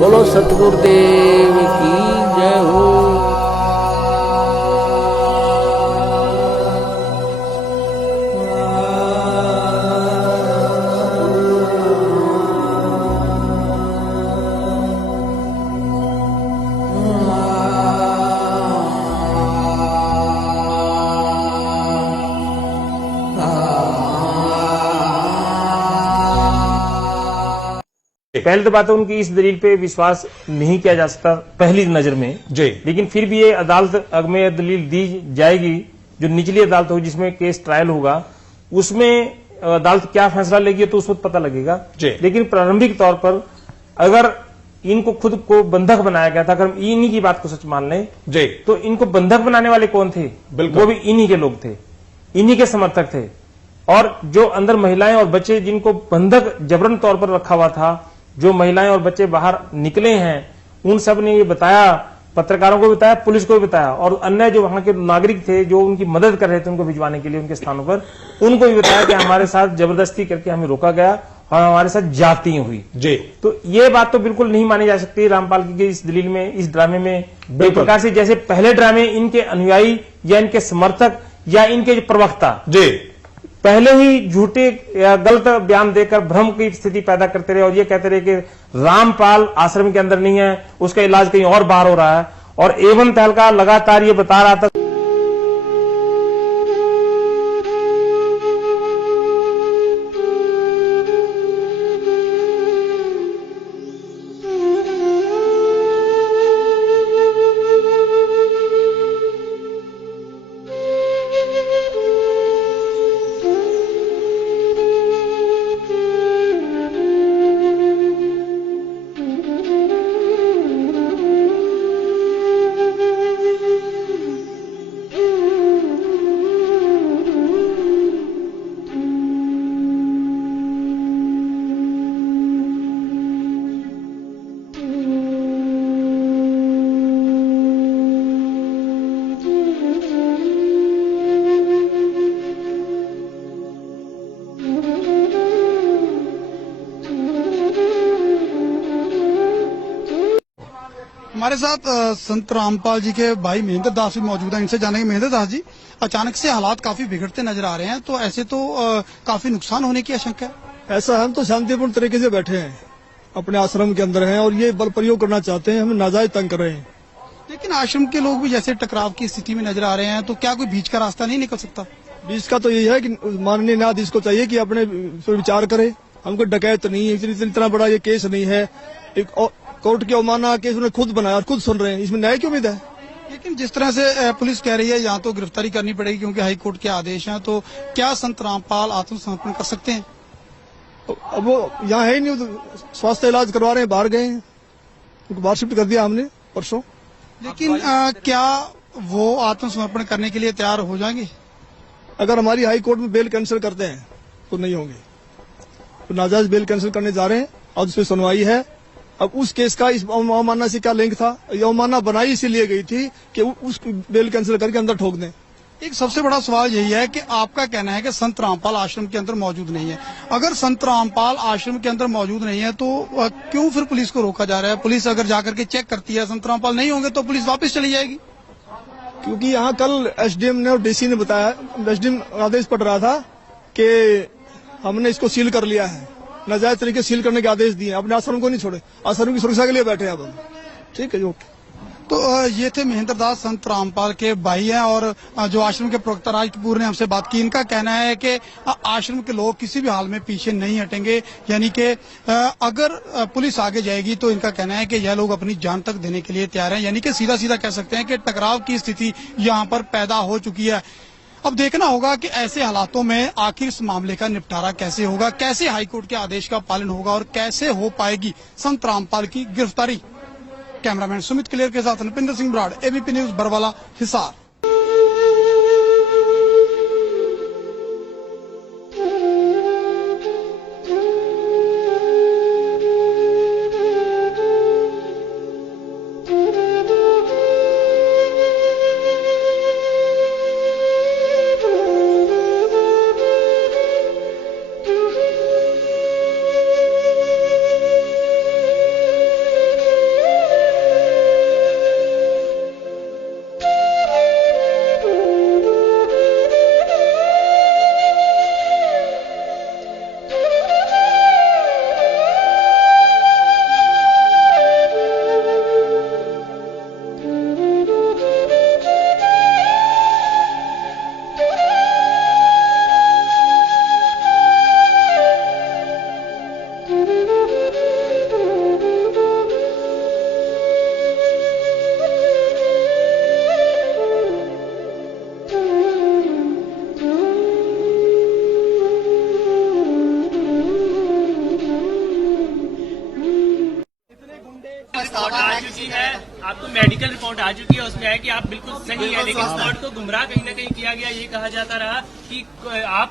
बोलो सतगुरुदेव की जय हो। पहले तो बात है उनकी इस दलील पे विश्वास नहीं किया जा सकता पहली नजर में जी। लेकिन फिर भी ये अदालत में यह दलील दी जाएगी जो निचली अदालत होगी जिसमें केस ट्रायल होगा उसमें अदालत क्या फैसला लेगी तो उस वक्त पता लगेगा जी। लेकिन प्रारंभिक तौर पर अगर इनको खुद को बंधक बनाया गया था अगर हम इन्हीं की बात को सच मान लें जी तो इनको बंधक बनाने वाले कौन थे? बिल्कुल। वो भी इन्हीं के लोग थे, इन्हीं के समर्थक थे। और जो अंदर महिलाएं और बच्चे जिनको बंधक जबरन तौर पर रखा हुआ था, जो महिलाएं और बच्चे बाहर निकले हैं उन सब ने ये बताया, पत्रकारों को बताया, पुलिस को भी बताया और अन्य जो वहां के नागरिक थे जो उनकी मदद कर रहे थे उनको भिजवाने के लिए उनके स्थानों पर, उनको भी बताया कि हमारे साथ जबरदस्ती करके हमें रोका गया और हमारे साथ जाती हुई जी। तो ये बात तो बिल्कुल नहीं मानी जा सकती रामपाल की इस दलील में, इस ड्रामे में। एक प्रकार से जैसे पहले ड्रामे इनके अनुयायी या इनके समर्थक या इनके जो प्रवक्ता जी पहले ही झूठे या गलत बयान देकर भ्रम की स्थिति पैदा करते रहे और ये कहते रहे कि रामपाल आश्रम के अंदर नहीं है, उसका इलाज कहीं और बाहर हो रहा है। और एवं तहलका लगातार ये बता रहा था हमारे साथ संत रामपाल जी के भाई महेंद्र दास भी मौजूद हैं। इनसे जानेंगे, महेंद्र दास जी, अचानक से हालात काफी बिगड़ते नजर आ रहे हैं, तो ऐसे तो काफी नुकसान होने की आशंका है। ऐसा हम तो शांतिपूर्ण तरीके से बैठे हैं, अपने आश्रम के अंदर हैं और ये बल प्रयोग करना चाहते हैं, हमें नाजायज तंग कर रहे हैं। लेकिन आश्रम के लोग भी जैसे टकराव की स्थिति में नजर आ रहे हैं, तो क्या कोई बीच का रास्ता नहीं निकल सकता? बीच का तो यही है कि माननीय न्यायाधीश को चाहिए कि अपने पर विचार करे। हमको डकैत नहीं है, इतना बड़ा ये केस नहीं है, एक कोर्ट की अवमानना केस उन्होंने खुद बनाया, खुद सुन रहे हैं, इसमें न्याय की उम्मीद है। लेकिन जिस तरह से पुलिस कह रही है यहाँ तो गिरफ्तारी करनी पड़ेगी क्योंकि हाईकोर्ट के आदेश हैं, तो क्या संत रामपाल आत्मसमर्पण कर सकते हैं? अब वो यहाँ है ही नहीं, स्वास्थ्य इलाज करवा रहे हैं, बाहर गए हैं, उनको बाहर शिफ्ट कर दिया हमने परसों। लेकिन क्या वो आत्मसमर्पण करने के लिए तैयार हो जाएंगे? अगर हमारी हाई कोर्ट में बेल कैंसिल करते हैं तो नहीं होंगे, तो नाजायज बेल कैंसिल करने जा रहे हैं और उस पर सुनवाई है। अब उस केस का इस अवमानना से क्या लिंक था? ये अवमानना बनाई इसीलिए गई थी कि उस बेल कैंसिल करके अंदर ठोक दें। एक सबसे बड़ा सवाल यही है कि आपका कहना है कि संत रामपाल आश्रम के अंदर मौजूद नहीं है। अगर संत रामपाल आश्रम के अंदर मौजूद नहीं है तो क्यों फिर पुलिस को रोका जा रहा है? पुलिस अगर जाकर के चेक करती है संत रामपाल नहीं होंगे तो पुलिस वापस चली जाएगी। क्योंकि यहाँ कल एसडीएम ने और डीसी ने बताया, एसडीएम आदेश पड़ रहा था कि हमने इसको सील कर लिया है, नाजायज तरीके सील करने के आदेश दिए, अपने आश्रम को नहीं छोड़े, आश्रम की सुरक्षा के लिए बैठे हैं अब हम। ठीक है, ओके। तो ये थे महेंद्र दास, संत रामपाल के भाई हैं और जो आश्रम के प्रवक्ता राज कपूर ने हमसे बात की। इनका कहना है कि आश्रम के लोग किसी भी हाल में पीछे नहीं हटेंगे, यानी कि अगर पुलिस आगे जाएगी तो इनका कहना है कि यह लोग अपनी जान तक देने के लिए तैयार हैं, यानी कि सीधा सीधा कह सकते हैं कि टकराव की स्थिति यहाँ पर पैदा हो चुकी है। अब देखना होगा कि ऐसे हालातों में आखिर इस मामले का निपटारा कैसे होगा, कैसे हाईकोर्ट के आदेश का पालन होगा और कैसे हो पाएगी संत रामपाल की गिरफ्तारी। कैमरामैन सुमित क्लियर के साथ नृपिंदर सिंह ब्राड़, एबीपी न्यूज, बरवाला, हिसार। रिपोर्ट आ चुकी है, आपको मेडिकल रिपोर्ट आ चुकी है, उसमें है कि आप बिल्कुल सही है, लेकिन कोर्ट को गुमराह कहीं न कहीं किया गया। ये कहा जाता रहा कि आप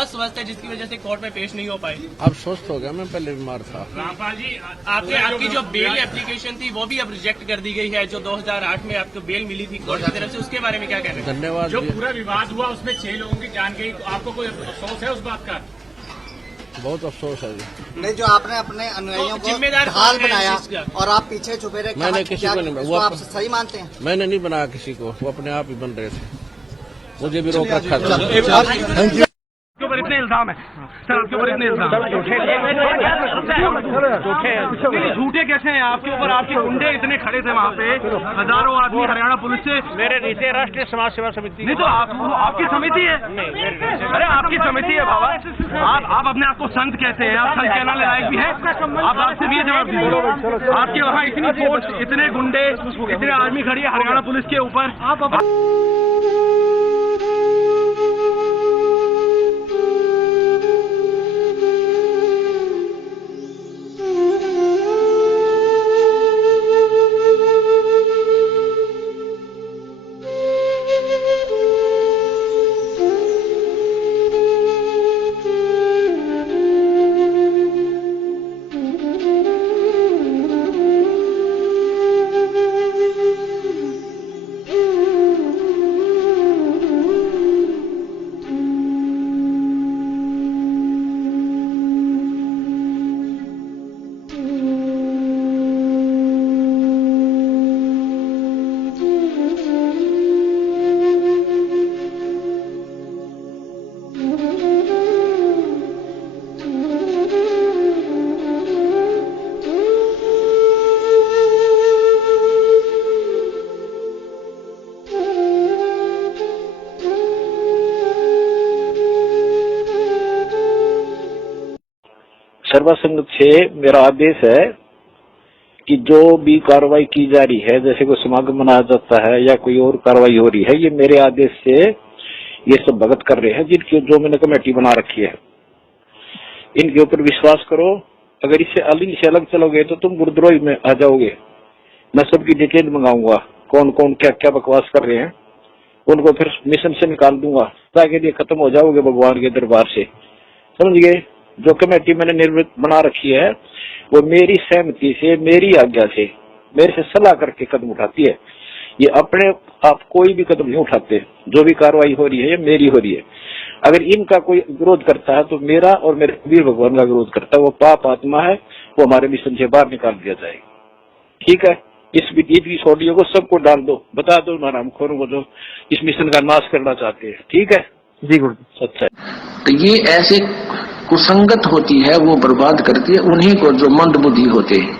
अस्वस्थ है, जिसकी वजह से कोर्ट में पेश नहीं हो पाए। अब स्वस्थ हो गया, मैं पहले बीमार था। रामपाल जी, आपकी जो बेल एप्लीकेशन थी वो भी अब रिजेक्ट कर दी गई है, जो 2008 में आपको बेल मिली थी कोर्ट की तरफ से, उसके बारे में क्या कहना है? धन्यवाद। जो पूरा विवाद हुआ उसमें 6 लोगों की जान गई, तो आपको कोई अफसोस है उस बात का? बहुत अफसोस है जी। नहीं, जो आपने अपने अनुयायियों को जिम्मेदार ढाल कौन है बनाया इस चीज़ का? और आप पीछे छुपे रहे, मैंने किसी को नहीं इसको आप सही मानते हैं? मैंने नहीं बनाया किसी को, वो अपने आप ही बन रहे थे, मुझे भी रोक रखा था। आपके ऊपर इतने इल्जाम है सर, आपके ऊपर इतने इल्जाम झूठे कैसे हैं आपके ऊपर? आपके गुंडे इतने खड़े थे वहाँ पे, हजारों आदमी हरियाणा पुलिस से। मेरे नीचे राष्ट्रीय समाज सेवा समिति। नहीं तो आपकी समिति है? अरे आपकी समिति है बाबा, आप अपने आप को संत कहते हैं, आप संत कहने लायक भी है? आप आपसे भी जवाब दीजिए। आपके वहाँ इतनी फोर्स, इतने गुंडे, इतने आर्मी खड़ी है हरियाणा पुलिस के ऊपर। सर्व संघ से मेरा आदेश है कि जो भी कार्रवाई की जा रही है, जैसे कोई समागम मनाया जाता है या कोई और कार्रवाई हो रही है, ये मेरे आदेश से ये सब भगत कर रहे हैं, जिनकी जो मैंने कमेटी बना रखी है। इनके ऊपर विश्वास करो, अगर इससे अलग चलोगे तो तुम गुरुद्रोही में आ जाओगे। मैं सबकी डिटेल मंगाऊंगा, कौन कौन क्या क्या बकवास कर रहे हैं, उनको फिर मिशन से निकाल दूंगा, ताकि ये खत्म हो जाओगे भगवान के दरबार से, समझ गए। जो कमेटी मैंने निर्मित बना रखी है वो मेरी सहमति से, मेरी आज्ञा से, मेरे से सलाह करके कदम उठाती है। ये अपने आप कोई भी कदम नहीं उठाते। जो भी कार्रवाई हो रही है ये मेरी हो रही है। अगर इनका कोई विरोध करता है तो मेरा और मेरे वीर भगवान का विरोध करता है, वो पाप आत्मा है, वो हमारे मिशन से बाहर निकाल दिया जाएगा। ठीक है, इस ऑडियो को सबको डाल दो, बता दो हरामखोरों को जो इस मिशन का नाश करना चाहते हैं। ठीक है जी गुरु, सच्चा है। तो ये ऐसे कुसंगत होती है, वो बर्बाद करती है उन्हीं को जो मंद बुद्धि होते हैं।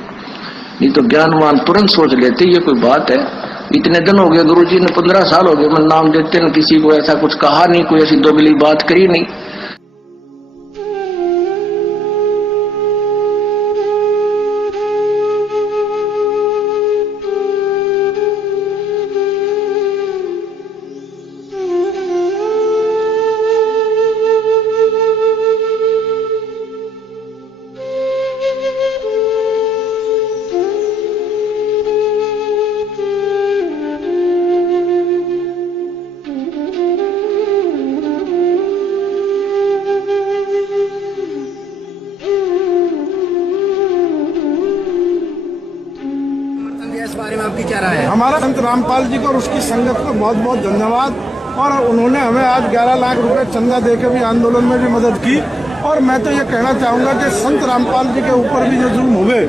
नहीं तो ज्ञानवान तुरंत सोच लेते ये कोई बात है। इतने दिन हो गए गुरुजी ने, 15 साल हो गए, मैं नाम देते न, किसी को ऐसा कुछ कहा नहीं, कोई ऐसी दोगली बात करी नहीं। इस बारे में आपकी क्या राय है? हमारा संत रामपाल जी को और उसकी संगत को बहुत बहुत धन्यवाद। और उन्होंने हमें आज 11 लाख रुपए चंदा देकर भी आंदोलन में भी मदद की। और मैं तो ये कहना चाहूंगा कि संत रामपाल जी के ऊपर भी जो जुल्म हुए,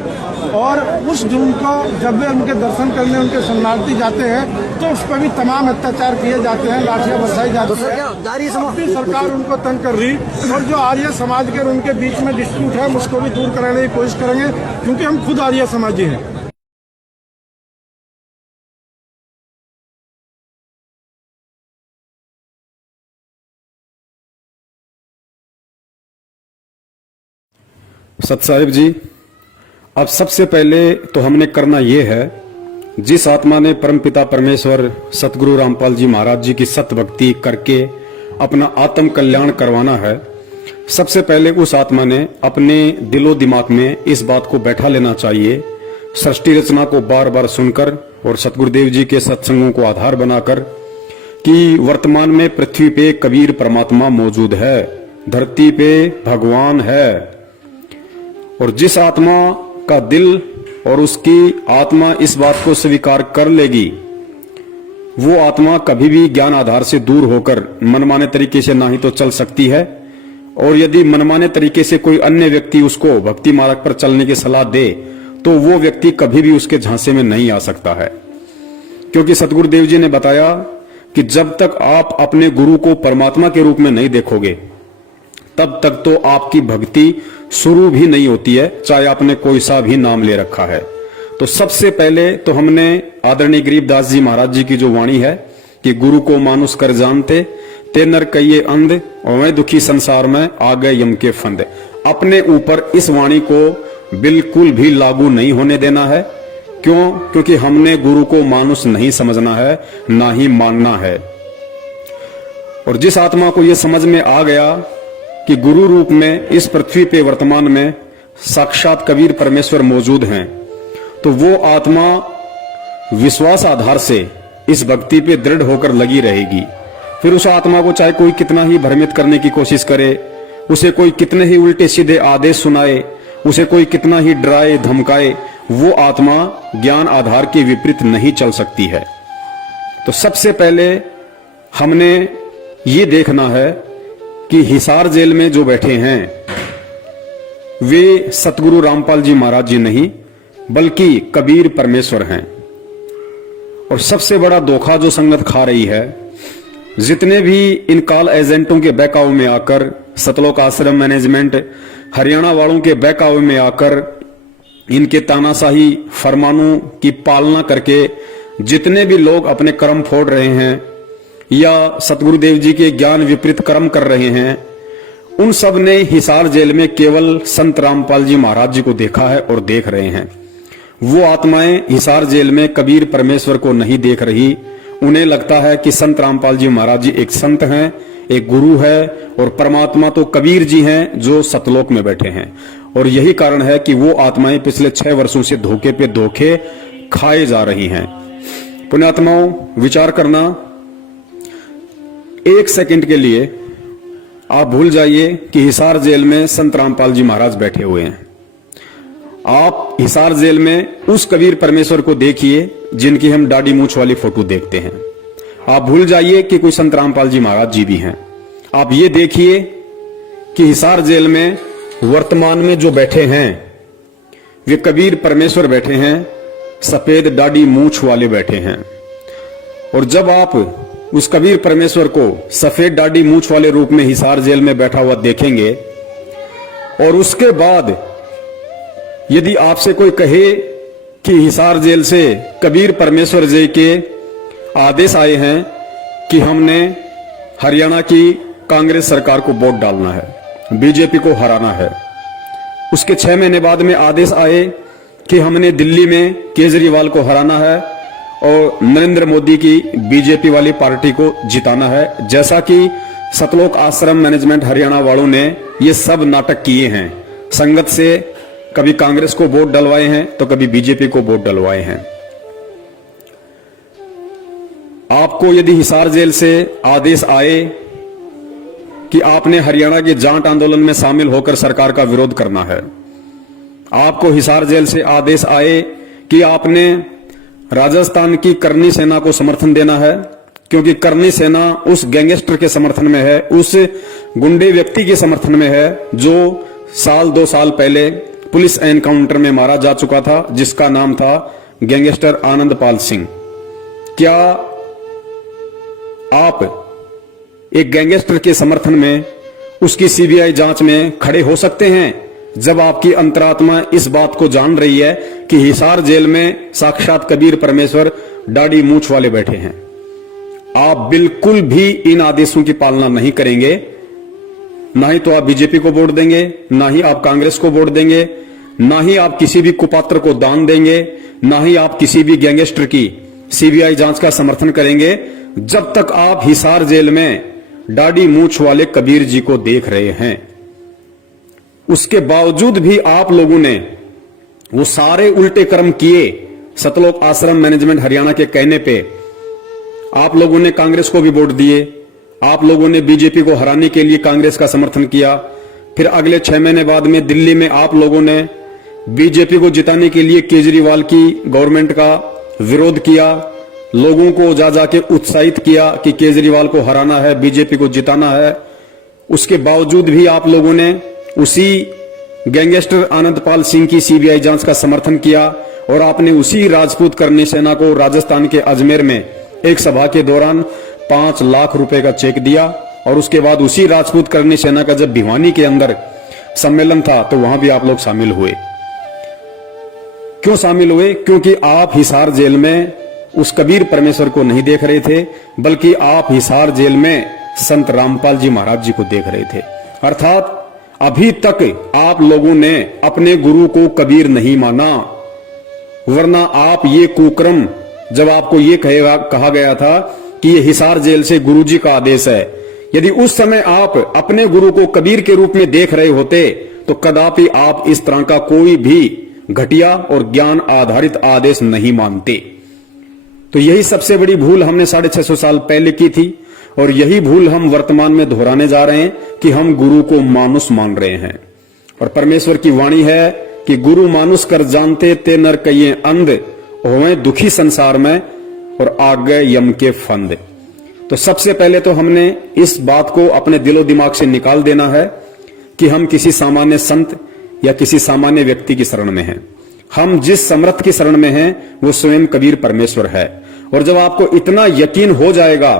और उस जुल्म को जब वे उनके दर्शन करने उनके शरणार्थी जाते हैं तो उस पर भी तमाम अत्याचार किए जाते हैं, लाठियां बरसाई जाती है। सरकार उनको तंग कर रही, और जो आर्य समाज के उनके बीच में डिस्प्यूट है उसको भी दूर कराने की कोशिश करेंगे, क्योंकि हम खुद आर्य समाजी हैं। सत साहिब जी, अब सबसे पहले तो हमने करना ये है, जिस आत्मा ने परमपिता परमेश्वर सतगुरु रामपाल जी महाराज जी की सत भक्ति करके अपना आत्म कल्याण करवाना है, सबसे पहले उस आत्मा ने अपने दिलो दिमाग में इस बात को बैठा लेना चाहिए सृष्टि रचना को बार बार सुनकर और सतगुरुदेव जी के सत्संगों को आधार बनाकर कि वर्तमान में पृथ्वी पे कबीर परमात्मा मौजूद है, धरती पे भगवान है, और जिस आत्मा का दिल और उसकी आत्मा इस बात को स्वीकार कर लेगी, वो आत्मा कभी भी ज्ञान आधार से दूर होकर मनमाने तरीके से ना ही तो चल सकती है, और यदि मनमाने तरीके से कोई अन्य व्यक्ति उसको भक्ति मार्ग पर चलने की सलाह दे तो वो व्यक्ति कभी भी उसके झांसे में नहीं आ सकता है। क्योंकि सतगुरुदेव जी ने बताया कि जब तक आप अपने गुरु को परमात्मा के रूप में नहीं देखोगे तब तक तो आपकी भक्ति शुरू भी नहीं होती है, चाहे आपने कोई सा भी नाम ले रखा है। तो सबसे पहले तो हमने आदरणीय गरीबदास जी महाराज जी की जो वाणी है कि गुरु को मानुष कर जानते ते नर कहिए अंध और मैं दुखी संसार में आ गए यम के फंद, अपने ऊपर इस वाणी को बिल्कुल भी लागू नहीं होने देना है। क्यों? क्योंकि हमने गुरु को मानुष नहीं समझना है, ना ही मानना है। और जिस आत्मा को यह समझ में आ गया कि गुरु रूप में इस पृथ्वी पे वर्तमान में साक्षात कबीर परमेश्वर मौजूद हैं, तो वो आत्मा विश्वास आधार से इस भक्ति पे दृढ़ होकर लगी रहेगी। फिर उस आत्मा को चाहे कोई कितना ही भ्रमित करने की कोशिश करे, उसे कोई कितने ही उल्टे सीधे आदेश सुनाए, उसे कोई कितना ही डराए धमकाए, वो आत्मा ज्ञान आधार के विपरीत नहीं चल सकती है। तो सबसे पहले हमने ये देखना है कि हिसार जेल में जो बैठे हैं वे सतगुरु रामपाल जी महाराज जी नहीं बल्कि कबीर परमेश्वर हैं। और सबसे बड़ा धोखा जो संगत खा रही है, जितने भी इन कॉल एजेंटों के बहकावे में आकर, सतलोक आश्रम मैनेजमेंट हरियाणा वालों के बहकावे में आकर, इनके तानाशाही फरमानों की पालना करके जितने भी लोग अपने कर्म फोड़ रहे हैं या सतगुरुदेव जी के ज्ञान विपरीत कर्म कर रहे हैं, उन सब ने हिसार जेल में केवल संत रामपाल जी महाराज जी को देखा है और देख रहे हैं। वो आत्माएं हिसार जेल में कबीर परमेश्वर को नहीं देख रही। उन्हें लगता है कि संत रामपाल जी महाराज जी एक संत हैं, एक गुरु है, और परमात्मा तो कबीर जी हैं जो सतलोक में बैठे हैं। और यही कारण है कि वो आत्माएं पिछले 6 वर्षों से धोखे पे धोखे खाए जा रही हैं। पुण्यात्माओं, विचार करना, 1 सेकंड के लिए आप भूल जाइए कि हिसार जेल में संत रामपाल जी महाराज बैठे हुए हैं। आप हिसार जेल में उस कबीर परमेश्वर को देखिए जिनकी हम दाढ़ी मूंछ वाली फोटो देखते हैं। आप भूल जाइए कि कोई संत रामपाल जी महाराज जी भी हैं। आप ये देखिए कि हिसार जेल में वर्तमान में जो बैठे हैं वे कबीर परमेश्वर बैठे हैं, सफेद दाढ़ी मूंछ वाले बैठे हैं। और जब आप उस कबीर परमेश्वर को सफेद दाढ़ी मूंछ वाले रूप में हिसार जेल में बैठा हुआ देखेंगे, और उसके बाद यदि आपसे कोई कहे कि हिसार जेल से कबीर परमेश्वर जी के आदेश आए हैं कि हमने हरियाणा की कांग्रेस सरकार को वोट डालना है, बीजेपी को हराना है, उसके 6 महीने बाद में आदेश आए कि हमने दिल्ली में केजरीवाल को हराना है और नरेंद्र मोदी की बीजेपी वाली पार्टी को जिताना है, जैसा कि सतलोक आश्रम मैनेजमेंट हरियाणा वालों ने ये सब नाटक किए हैं। संगत से कभी कांग्रेस को वोट डलवाए हैं तो कभी बीजेपी को वोट डलवाए हैं। आपको यदि हिसार जेल से आदेश आए कि आपने हरियाणा के जाट आंदोलन में शामिल होकर सरकार का विरोध करना है, आपको हिसार जेल से आदेश आए कि आपने राजस्थान की करनी सेना को समर्थन देना है, क्योंकि करनी सेना उस गैंगस्टर के समर्थन में है, उस गुंडे व्यक्ति के समर्थन में है जो 1-2 साल पहले पुलिस एनकाउंटर में मारा जा चुका था, जिसका नाम था गैंगस्टर आनंदपाल सिंह। क्या आप एक गैंगस्टर के समर्थन में उसकी सीबीआई जांच में खड़े हो सकते हैं जब आपकी अंतरात्मा इस बात को जान रही है कि हिसार जेल में साक्षात कबीर परमेश्वर दाढ़ी मूंछ वाले बैठे हैं? आप बिल्कुल भी इन आदेशों की पालना नहीं करेंगे। ना ही तो आप बीजेपी को वोट देंगे, ना ही आप कांग्रेस को वोट देंगे, ना ही आप किसी भी कुपात्र को दान देंगे, ना ही आप किसी भी गैंगस्टर की सीबीआई जांच का समर्थन करेंगे, जब तक आप हिसार जेल में दाढ़ी मूंछ वाले कबीर जी को देख रहे हैं। उसके बावजूद भी आप लोगों ने वो सारे उल्टे कर्म किए सतलोक आश्रम मैनेजमेंट हरियाणा के कहने पे। आप लोगों ने कांग्रेस को भी वोट दिए, आप लोगों ने बीजेपी को हराने के लिए कांग्रेस का समर्थन किया। फिर अगले 6 महीने बाद में दिल्ली में आप लोगों ने बीजेपी को जिताने के लिए केजरीवाल की गवर्नमेंट का विरोध किया, लोगों को जा जाके उत्साहित किया कि केजरीवाल को हराना है, बीजेपी को जिताना है। उसके बावजूद भी आप लोगों ने उसी गैंगस्टर आनंदपाल सिंह की सीबीआई जांच का समर्थन किया और आपने उसी राजपूत करनी सेना को राजस्थान के अजमेर में एक सभा के दौरान 5 लाख रुपए का चेक दिया। और उसके बाद उसी राजपूत करनी सेना का जब भिवानी के अंदर सम्मेलन था तो वहां भी आप लोग शामिल हुए। क्यों शामिल हुए? क्योंकि आप हिसार जेल में उस कबीर परमेश्वर को नहीं देख रहे थे, बल्कि आप हिसार जेल में संत रामपाल जी महाराज जी को देख रहे थे। अर्थात अभी तक आप लोगों ने अपने गुरु को कबीर नहीं माना, वरना आप ये कुक्रम, जब आपको ये कहा गया था कि ये हिसार जेल से गुरुजी का आदेश है, यदि उस समय आप अपने गुरु को कबीर के रूप में देख रहे होते तो कदापि आप इस तरह का कोई भी घटिया और ज्ञान आधारित आदेश नहीं मानते। तो यही सबसे बड़ी भूल हमने 650 साल पहले की थी और यही भूल हम वर्तमान में दोहराने जा रहे हैं कि हम गुरु को मानुष मान रहे हैं। और परमेश्वर की वाणी है कि गुरु मानुष कर जानते ते नर कहिए अंध, होवे दुखी संसार में और आग गए यम के फंद। तो सबसे पहले तो हमने इस बात को अपने दिलो दिमाग से निकाल देना है कि हम किसी सामान्य संत या किसी सामान्य व्यक्ति की शरण में हैं। हम जिस समर्थ की शरण में हैं वो स्वयं कबीर परमेश्वर है। और जब आपको इतना यकीन हो जाएगा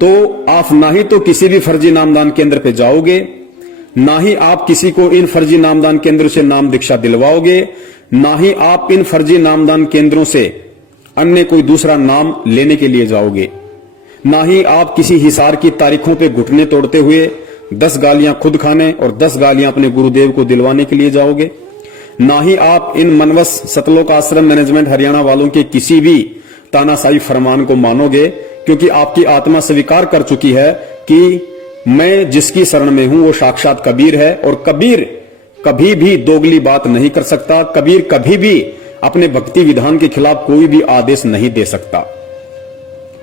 तो आप ना ही तो किसी भी फर्जी नामदान केंद्र पे जाओगे, ना ही आप किसी को इन फर्जी नामदान केंद्रों से नाम दीक्षा दिलवाओगे, ना ही आप इन फर्जी नामदान केंद्रों से अन्य कोई दूसरा नाम लेने के लिए जाओगे, ना ही आप किसी हिसार की तारीखों पे घुटने तोड़ते हुए 10 गालियां खुद खाने और 10 गालियां अपने गुरुदेव को दिलवाने के लिए जाओगे, ना ही आप इन मनवस सतलोक आश्रम मैनेजमेंट हरियाणा वालों के किसी भी तानाशाही फरमान को मानोगे, क्योंकि आपकी आत्मा स्वीकार कर चुकी है कि मैं जिसकी शरण में हूं वो साक्षात कबीर है। और कबीर कभी भी दोगली बात नहीं कर सकता, कबीर कभी भी अपने भक्ति विधान के खिलाफ कोई भी आदेश नहीं दे सकता।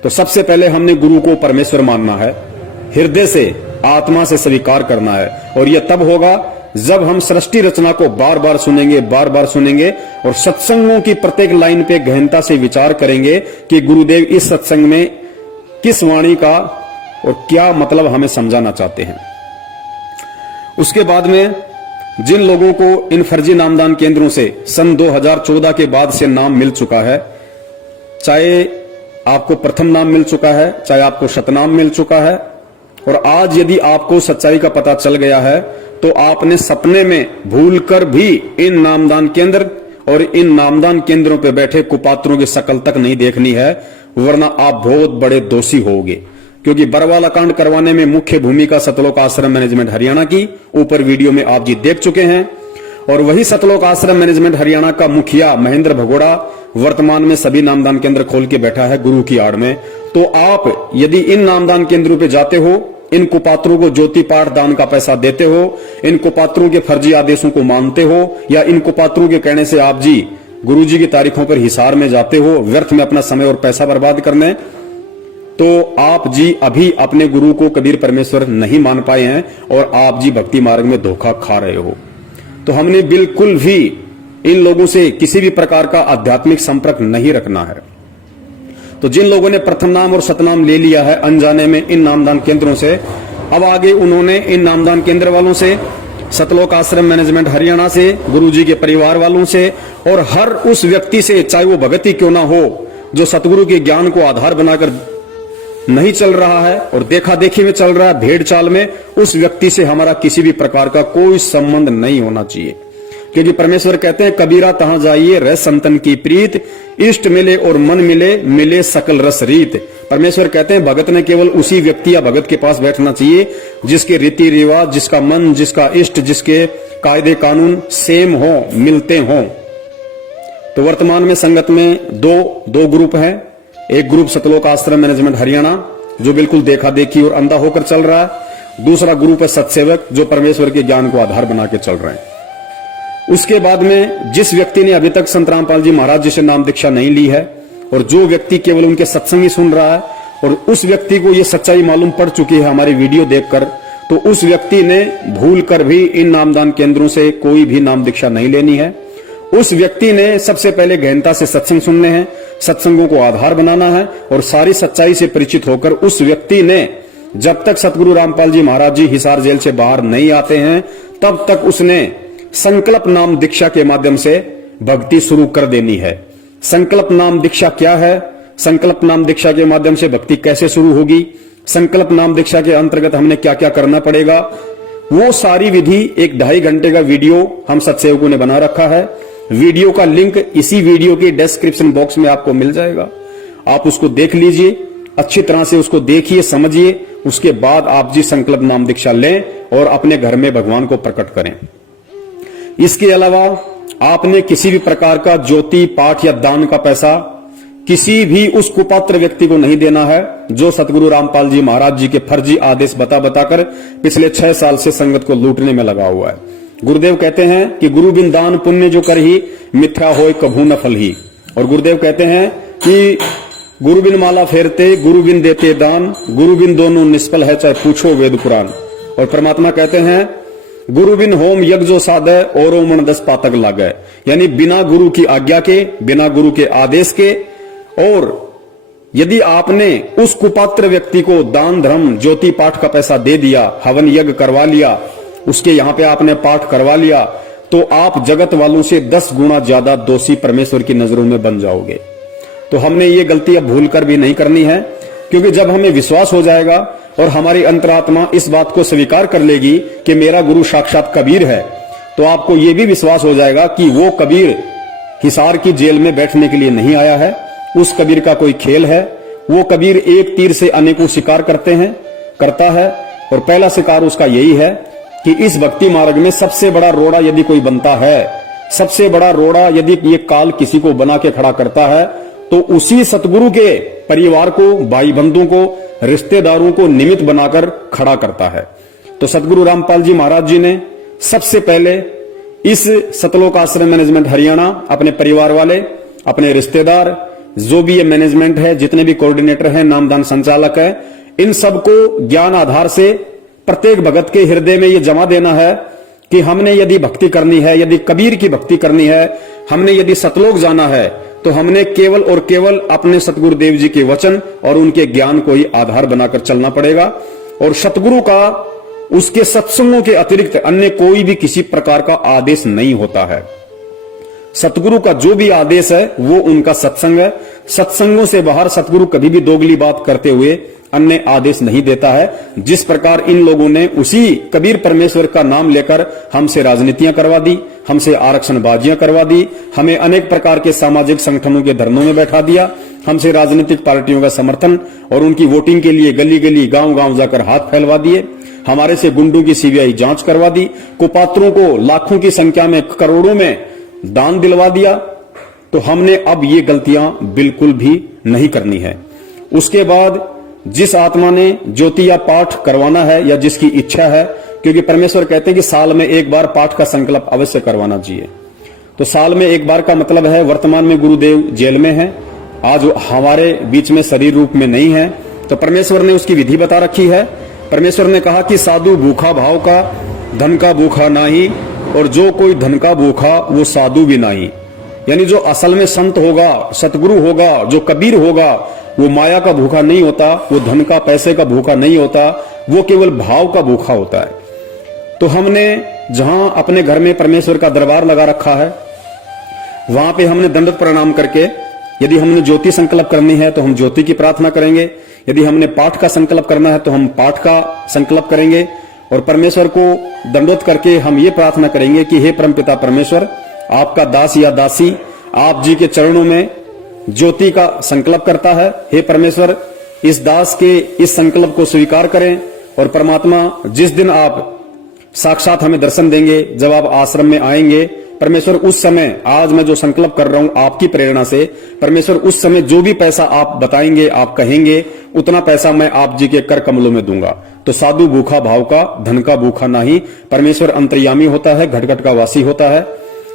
तो सबसे पहले हमने गुरु को परमेश्वर मानना है, हृदय से आत्मा से स्वीकार करना है। और यह तब होगा जब हम सृष्टि रचना को बार बार सुनेंगे और सत्संगों की प्रत्येक लाइन पे गहनता से विचार करेंगे कि गुरुदेव इस सत्संग में किस वाणी का और क्या मतलब हमें समझाना चाहते हैं। उसके बाद में जिन लोगों को इन फर्जी नामदान केंद्रों से सन 2014 के बाद से नाम मिल चुका है, चाहे आपको प्रथम नाम मिल चुका है, चाहे आपको शतनाम मिल चुका है, और आज यदि आपको सच्चाई का पता चल गया है तो आपने सपने में भूलकर भी इन नामदान केंद्र और इन नामदान केंद्रों पर बैठे कुपात्रों की शक्ल तक नहीं देखनी है, वरना आप बहुत बड़े दोषी होगे। क्योंकि बरवाला कांड करवाने में मुख्य भूमिका सतलोक आश्रम मैनेजमेंट हरियाणा की ऊपर वीडियो में आप जी देख चुके हैं। और वही सतलोक आश्रम मैनेजमेंट हरियाणा का मुखिया महेंद्र भगोड़ा वर्तमान में सभी नामदान केंद्र खोल के बैठा है गुरु की आड़ में। तो आप यदि इन नामदान केंद्रों पे जाते हो, इन कुपात्रों को ज्योति पाठ दान का पैसा देते हो, इन कुपात्रों के फर्जी आदेशों को मानते हो, या इन कुपात्रों के कहने से आप जी गुरुजी की तारीखों पर हिसार में जाते हो व्यर्थ में अपना समय और पैसा बर्बाद करने, तो आप जी अभी अपने गुरु को कबीर परमेश्वर नहीं मान पाए हैं और आप जी भक्ति मार्ग में धोखा खा रहे हो। तो हमने बिल्कुल भी इन लोगों से किसी भी प्रकार का आध्यात्मिक संपर्क नहीं रखना है। तो जिन लोगों ने प्रथम नाम और सतनाम ले लिया है अनजाने में इन नामदान केंद्रों से, अब आगे उन्होंने इन नामदान केंद्र वालों से, सतलोक आश्रम मैनेजमेंट हरियाणा से, गुरुजी के परिवार वालों से और हर उस व्यक्ति से, चाहे वो भगत ही क्यों ना हो, जो सतगुरु के ज्ञान को आधार बनाकर नहीं चल रहा है और देखा देखी में चल रहा है, भेड़ चाल में, उस व्यक्ति से हमारा किसी भी प्रकार का कोई संबंध नहीं होना चाहिए। क्योंकि परमेश्वर कहते हैं कबीरा तहां जाइए रह संतन की प्रीत, इष्ट मिले और मन मिले, मिले सकल रस रीत। परमेश्वर कहते हैं भगत ने केवल उसी व्यक्ति या भगत के पास बैठना चाहिए जिसके रीति रिवाज, जिसका मन, जिसका इष्ट, जिसके कायदे कानून सेम हो, मिलते हों। तो वर्तमान में संगत में दो ग्रुप हैं। एक ग्रुप सतलोक आश्रम मैनेजमेंट हरियाणा जो बिल्कुल देखा देखी और अंधा होकर चल रहा है, दूसरा ग्रुप है सत्सेवक जो परमेश्वर के ज्ञान को आधार बना के चल रहे हैं। उसके बाद में जिस व्यक्ति ने अभी तक संत रामपाल जी महाराज जी से नाम दीक्षा नहीं ली है और जो व्यक्ति केवल उनके सत्संग ही सुन रहा है और उस व्यक्ति को ये सच्चाई मालूम पड़ चुकी है हमारी वीडियो देखकर, तो उस व्यक्ति ने भूल कर भी इन नामदान केंद्रों से कोई भी नाम दीक्षा नहीं लेनी है। उस व्यक्ति ने सबसे पहले गहनता से सत्संग सुनने हैं, सत्संगों को आधार बनाना है और सारी सच्चाई से परिचित होकर उस व्यक्ति ने जब तक सतगुरु रामपाल जी महाराज जी हिसार जेल से बाहर नहीं आते हैं तब तक उसने संकल्प नाम दीक्षा के माध्यम से भक्ति शुरू कर देनी है। संकल्प नाम दीक्षा क्या है, संकल्प नाम दीक्षा के माध्यम से भक्ति कैसे शुरू होगी, संकल्प नाम दीक्षा के अंतर्गत हमने क्या क्या करना पड़ेगा, वो सारी विधि एक 2.5 घंटे का वीडियो हम सत्सेवकों ने बना रखा है। वीडियो का लिंक इसी वीडियो के डिस्क्रिप्शन बॉक्स में आपको मिल जाएगा, आप उसको देख लीजिए, अच्छी तरह से उसको देखिए, समझिए, उसके बाद आप जी संकल्प नाम दीक्षा लें और अपने घर में भगवान को प्रकट करें। इसके अलावा आपने किसी भी प्रकार का ज्योति पाठ या दान का पैसा किसी भी उस कुपात्र व्यक्ति को नहीं देना है जो सतगुरु रामपाल जी महाराज जी के फर्जी आदेश बताकर पिछले 6 साल से संगत को लूटने में लगा हुआ है। गुरुदेव कहते हैं कि गुरु बिन दान पुण्य जो कर ही मिथ्या होय कभू न फल ही। और गुरुदेव कहते हैं कि गुरु बिन माला फेरते गुरु बिन देते दान, गुरु बिन दोनों निष्फल है चाहे पूछो वेद कुरान। और परमात्मा कहते हैं गुरु बिन होम यज्ञ जो साधे औरों मन 10 पातक लागे, यानी बिना गुरु की आज्ञा के, बिना गुरु के आदेश के। और यदि आपने उस कुपात्र व्यक्ति को दान धर्म ज्योति पाठ का पैसा दे दिया, हवन यज्ञ करवा लिया, उसके यहां पे आपने पाठ करवा लिया, तो आप जगत वालों से 10 गुना ज्यादा दोषी परमेश्वर की नजरों में बन जाओगे। तो हमने ये गलती अब भूल कर भी नहीं करनी है, क्योंकि जब हमें विश्वास हो जाएगा और हमारी अंतरात्मा इस बात को स्वीकार कर लेगी कि मेरा गुरु साक्षात कबीर है, तो आपको यह भी विश्वास हो जाएगा कि वो कबीर हिसार की जेल में बैठने के लिए नहीं आया है, उस कबीर का कोई खेल है। वो कबीर एक तीर से अनेकों शिकार करता है और पहला शिकार उसका यही है कि इस भक्ति मार्ग में सबसे बड़ा रोड़ा यदि कोई बनता है, सबसे बड़ा रोड़ा यदि ये काल किसी को बना के खड़ा करता है, तो उसी सतगुरु के परिवार को, भाई बंधुओं को, रिश्तेदारों को निमित्त बनाकर खड़ा करता है। तो सतगुरु रामपाल जी महाराज जी ने सबसे पहले इस सतलोक आश्रम मैनेजमेंट हरियाणा अपने परिवार वाले, अपने रिश्तेदार, जो भी ये मैनेजमेंट है, जितने भी कोऑर्डिनेटर हैं, नामदान संचालक है, इन सबको ज्ञान आधार से प्रत्येक भगत के हृदय में ये जमा देना है कि हमने यदि भक्ति करनी है, यदि कबीर की भक्ति करनी है, हमने यदि सतलोक जाना है, तो हमने केवल और केवल अपने सतगुरुदेव जी के वचन और उनके ज्ञान को ही आधार बनाकर चलना पड़ेगा। और सतगुरु का उसके सत्संगों के अतिरिक्त अन्य कोई भी किसी प्रकार का आदेश नहीं होता है। सतगुरु का जो भी आदेश है वो उनका सत्संग है। सत्संगों से बाहर सतगुरु कभी भी दोगली बात करते हुए अन्य आदेश नहीं देता है। जिस प्रकार इन लोगों ने उसी कबीर परमेश्वर का नाम लेकर हमसे राजनीतियां करवा दी, हमसे आरक्षणबाजियां करवा दी, हमें अनेक प्रकार के सामाजिक संगठनों के धरनों में बैठा दिया, हमसे राजनीतिक पार्टियों का समर्थन और उनकी वोटिंग के लिए गली गली गांव गांव जाकर हाथ फैलवा दिए, हमारे से गुंडों की सीबीआई जांच करवा दी, कुपात्रों को लाखों की संख्या में, करोड़ों में दान दिलवा दिया। तो हमने अब ये गलतियां बिल्कुल भी नहीं करनी है। उसके बाद जिस आत्मा ने ज्योति या पाठ करवाना है या जिसकी इच्छा है, क्योंकि परमेश्वर कहते हैं कि साल में एक बार पाठ का संकल्प अवश्य करवाना चाहिए। तो साल में एक बार का मतलब है, वर्तमान में गुरुदेव जेल में हैं, आज हमारे बीच में शरीर रूप में नहीं है, तो परमेश्वर ने उसकी विधि बता रखी है। परमेश्वर ने कहा कि साधु भूखा भाव का, धन का भूखा नाही, और जो कोई धन का भूखा वो साधु भी नहीं। यानी जो असल में संत होगा, सतगुरु होगा, जो कबीर होगा, वो माया का भूखा नहीं होता, वो धन का पैसे का भूखा नहीं होता, वो केवल भाव का भूखा होता है। तो हमने जहां अपने घर में परमेश्वर का दरबार लगा रखा है, वहां पे हमने दंडवत प्रणाम करके, यदि हमने ज्योति संकल्प करनी है तो हम ज्योति की प्रार्थना करेंगे, यदि हमने पाठ का संकल्प करना है तो हम पाठ का संकल्प करेंगे, और परमेश्वर को दंडवत करके हम ये प्रार्थना करेंगे कि हे परमपिता परमेश्वर, आपका दास या दासी आप जी के चरणों में ज्योति का संकल्प करता है। हे परमेश्वर, इस दास के इस संकल्प को स्वीकार करें, और परमात्मा जिस दिन आप साक्षात हमें दर्शन देंगे, जब आप आश्रम में आएंगे, परमेश्वर उस समय, आज मैं जो संकल्प कर रहा हूं आपकी प्रेरणा से, परमेश्वर उस समय जो भी पैसा आप बताएंगे, आप कहेंगे, उतना पैसा मैं आप जी के कर कमलों में दूंगा। तो साधु भूखा भाव का, धन का भूखा नहीं। परमेश्वर अंतर्यामी होता है, घट घट का वासी होता है।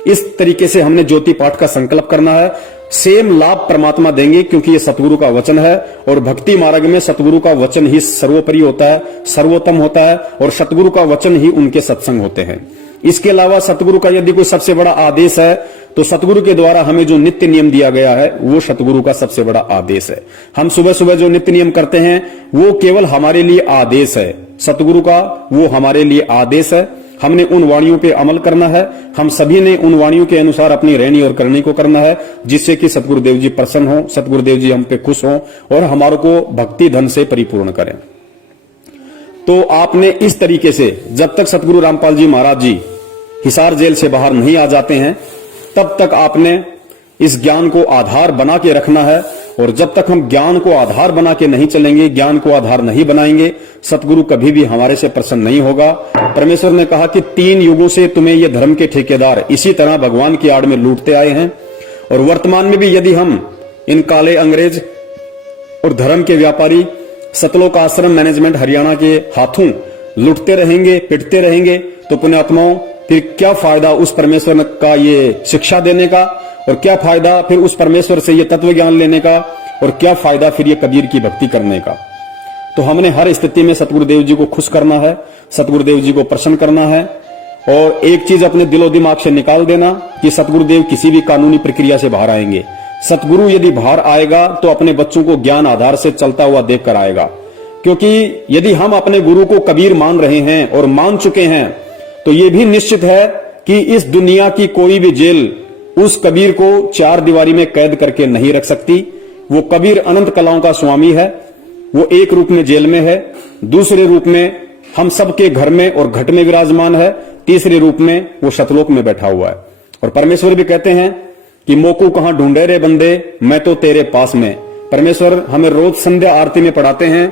इस तरीके से हमने ज्योति पाठ का संकल्प करना है। सेम लाभ परमात्मा देंगे क्योंकि ये सतगुरु का वचन है और भक्ति मार्ग में सतगुरु का वचन ही सर्वोपरि होता है, सर्वोत्तम होता है और सतगुरु का वचन ही उनके सत्संग होते हैं। इसके अलावा सतगुरु का यदि कोई सबसे बड़ा आदेश है तो सतगुरु के द्वारा हमें जो नित्य नियम दिया गया है वो सतगुरु का सबसे बड़ा आदेश है। हम सुबह सुबह जो नित्य नियम करते हैं वो केवल हमारे लिए आदेश है, सतगुरु का वो हमारे लिए आदेश है। हमने उन वाणियों पे अमल करना है, हम सभी ने उन वाणियों के अनुसार अपनी रहनी और करनी को करना है, जिससे कि सतगुरुदेव जी प्रसन्न हो, सतगुरुदेव जी हम पे खुश हों और हमारे को भक्ति धन से परिपूर्ण करें। तो आपने इस तरीके से जब तक सतगुरु रामपाल जी महाराज जी हिसार जेल से बाहर नहीं आ जाते हैं तब तक आपने इस ज्ञान को आधार बना के रखना है। और जब तक हम ज्ञान को आधार बना के नहीं चलेंगे, ज्ञान को आधार नहीं बनाएंगे, सतगुरु कभी भी हमारे से प्रसन्न नहीं होगा। परमेश्वर ने कहा कि 3 युगों से तुम्हें ये धर्म के ठेकेदार इसी तरह भगवान की आड़ में लूटते आए हैं और वर्तमान में भी यदि हम इन काले अंग्रेज और धर्म के व्यापारी सतलोक आश्रम मैनेजमेंट हरियाणा के हाथों लुटते रहेंगे, पिटते रहेंगे, तो पुण्यात्माओं फिर क्या फायदा उस परमेश्वर का ये शिक्षा देने का, और क्या फायदा फिर उस परमेश्वर से ये तत्व ज्ञान लेने का, और क्या फायदा फिर ये कबीर की भक्ति करने का। तो हमने हर स्थिति में सतगुरुदेव जी को खुश करना है, सतगुरुदेव जी को प्रसन्न करना है। और एक चीज अपने दिलो दिमाग से निकाल देना कि सतगुरुदेव किसी भी कानूनी प्रक्रिया से बाहर आएंगे। सतगुरु यदि बाहर आएगा तो अपने बच्चों को ज्ञान आधार से चलता हुआ देखकर आएगा, क्योंकि यदि हम अपने गुरु को कबीर मान रहे हैं और मान चुके हैं तो ये भी निश्चित है कि इस दुनिया की कोई भी जेल उस कबीर को 4 दीवारी में कैद करके नहीं रख सकती। वो कबीर अनंत कलाओं का स्वामी है, वो एक रूप में जेल में है, दूसरे रूप में हम सबके घर में और घट में विराजमान है, तीसरे रूप में वो शतलोक में बैठा हुआ है। और परमेश्वर भी कहते हैं कि मोकू कहां ढूंढे रे बंदे, मैं तो तेरे पास में। परमेश्वर हमें रोज संध्या आरती में पढ़ाते हैं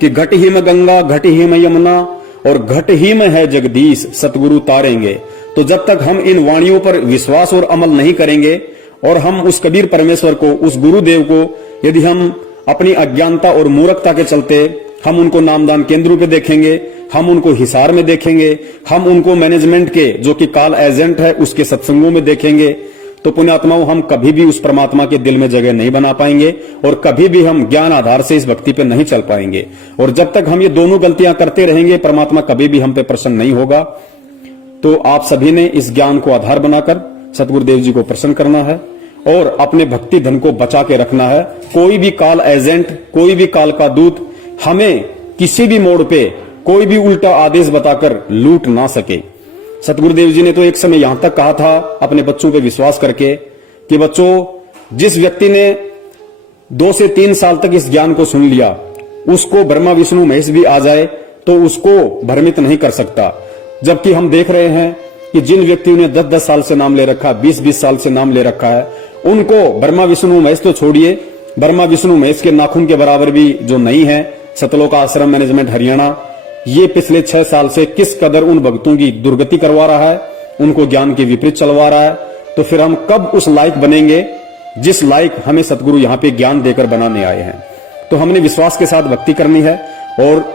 कि घट ही में गंगा, घट ही में यमुना और घट ही में है जगदीश, सतगुरु तारेंगे। तो जब तक हम इन वाणियों पर विश्वास और अमल नहीं करेंगे और हम उस कबीर परमेश्वर को, उस गुरुदेव को यदि हम अपनी अज्ञानता और मूर्खता के चलते हम उनको नामदान केंद्रों पे देखेंगे, हम उनको हिसार में देखेंगे, हम उनको मैनेजमेंट के जो कि काल एजेंट है उसके सत्संगों में देखेंगे, तो पुण्यात्माओं हम कभी भी उस परमात्मा के दिल में जगह नहीं बना पाएंगे और कभी भी हम ज्ञान आधार से इस भक्ति पे नहीं चल पाएंगे। और जब तक हम ये दोनों गलतियां करते रहेंगे परमात्मा कभी भी हम पे प्रसन्न नहीं होगा। तो आप सभी ने इस ज्ञान को आधार बनाकर सतगुरुदेव जी को प्रसन्न करना है और अपने भक्ति धन को बचा के रखना है। कोई भी काल एजेंट, कोई भी काल का दूत हमें किसी भी मोड़ पे कोई भी उल्टा आदेश बताकर लूट ना सके। सतगुरुदेव जी ने तो एक समय यहां तक कहा था अपने बच्चों पे विश्वास करके कि बच्चों, जिस व्यक्ति ने 2 से 3 साल तक इस ज्ञान को सुन लिया उसको ब्रह्मा विष्णु महेश भी आ जाए तो उसको भ्रमित नहीं कर सकता। जबकि हम देख रहे हैं कि जिन व्यक्तियों ने 10-10 साल से नाम ले रखा, 20-20 साल से नाम ले रखा है, उनको ब्रह्मा विष्णु महेश तो छोड़िए, ब्रह्मा विष्णु महेश के नाखून के बराबर भी जो नहीं है सतलोक आश्रम मैनेजमेंट हरियाणा, ये पिछले 6 साल से किस कदर उन भक्तों की दुर्गति करवा रहा है, उनको ज्ञान के विपरीत चलवा रहा है। तो फिर हम कब उस लायक बनेंगे जिस लायक हमें सतगुरु यहां पे ज्ञान देकर बनाने आए हैं। तो हमने विश्वास के साथ भक्ति करनी है और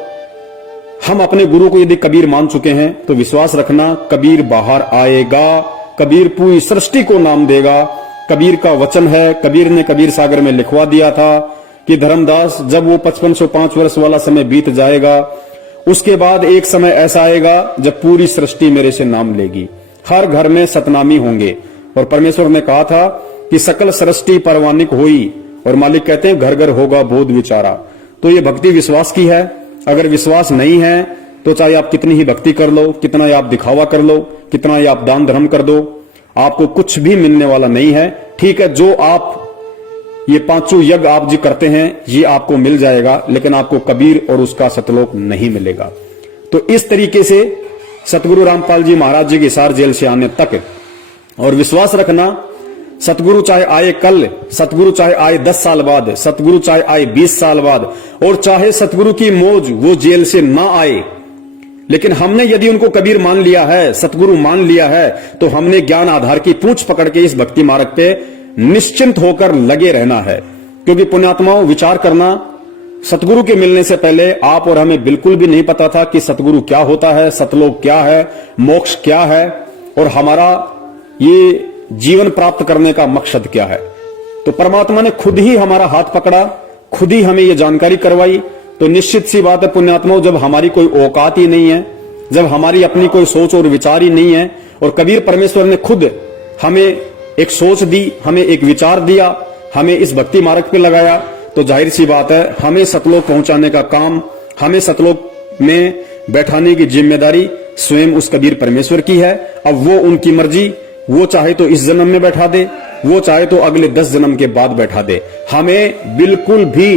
हम अपने गुरु को यदि कबीर मान चुके हैं तो विश्वास रखना कबीर बाहर आएगा, कबीर पूरी सृष्टि को नाम देगा। कबीर का वचन है, कबीर ने कबीर सागर में लिखवा दिया था कि धर्मदास जब वो 5505 वर्ष वाला समय बीत जाएगा उसके बाद एक समय ऐसा आएगा जब पूरी सृष्टि मेरे से नाम लेगी, हर घर में सतनामी होंगे। और परमेश्वर ने कहा था कि सकल सृष्टि परवानिक हुई, और मालिक कहते हैं घर घर होगा बोध विचारा। तो ये भक्ति विश्वास की है। अगर विश्वास नहीं है तो चाहे आप कितनी ही भक्ति कर लो, कितना ही आप दिखावा कर लो, कितना ही आप दान धर्म कर दो, आपको कुछ भी मिलने वाला नहीं है। ठीक है, जो आप ये 5 यज्ञ आप जी करते हैं ये आपको मिल जाएगा, लेकिन आपको कबीर और उसका सतलोक नहीं मिलेगा। तो इस तरीके से सतगुरु रामपाल जी महाराज जी के हिसार जेल से आने तक, और विश्वास रखना सतगुरु चाहे आए कल, सतगुरु चाहे आए 10 साल बाद, सतगुरु चाहे आए 20 साल बाद, और चाहे सतगुरु की मौज वो जेल से ना आए, लेकिन हमने यदि उनको कबीर मान लिया है, सतगुरु मान लिया है, तो हमने ज्ञान आधार की पूंछ पकड़ के इस भक्ति मार्ग पे निश्चिंत होकर लगे रहना है। क्योंकि पुण्यात्माओं, विचार करना, सतगुरु के मिलने से पहले आप और हमें बिल्कुल भी नहीं पता था कि सतगुरु क्या होता है, सतलोक क्या है, मोक्ष क्या है, और हमारा ये जीवन प्राप्त करने का मकसद क्या है। तो परमात्मा ने खुद ही हमारा हाथ पकड़ा, खुद ही हमें ये जानकारी करवाई। तो निश्चित सी बात है पुण्यात्माओं, जब हमारी कोई औकात ही नहीं है, जब हमारी अपनी कोई सोच और विचार ही नहीं है, और कबीर परमेश्वर ने खुद हमें एक सोच दी, हमें एक विचार दिया, हमें इस भक्ति मार्ग पे लगाया, तो जाहिर सी बात है हमें सतलोक पहुंचाने का काम, हमें सतलोक में बैठाने की जिम्मेदारी स्वयं उस कबीर परमेश्वर की है। अब वो उनकी मर्जी, वो चाहे तो इस जन्म में बैठा दे, वो चाहे तो अगले 10 जन्म के बाद बैठा दे। हमें बिल्कुल भी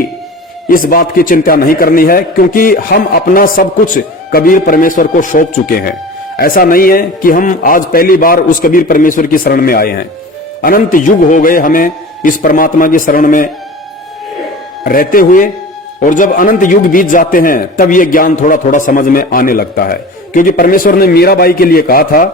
इस बात की चिंता नहीं करनी है, क्योंकि हम अपना सब कुछ कबीर परमेश्वर को सौंप चुके हैं। ऐसा नहीं है कि हम आज पहली बार उस कबीर परमेश्वर की शरण में आए हैं। अनंत युग हो गए हमें इस परमात्मा की शरण में रहते हुए, और जब अनंत युग बीत जाते हैं तब ये ज्ञान थोड़ा थोड़ा समझ में आने लगता है। क्योंकि परमेश्वर ने मीराबाई के लिए कहा था